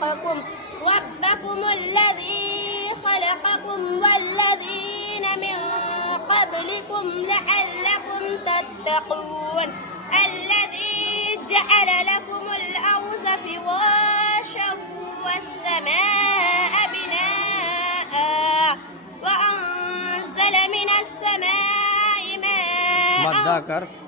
ربكم الذي خلقكم والذين من قبلكم لعلكم تتقون الذي جعل لكم الأرض فراشا والسماء بناء وأنزل من السماء ماء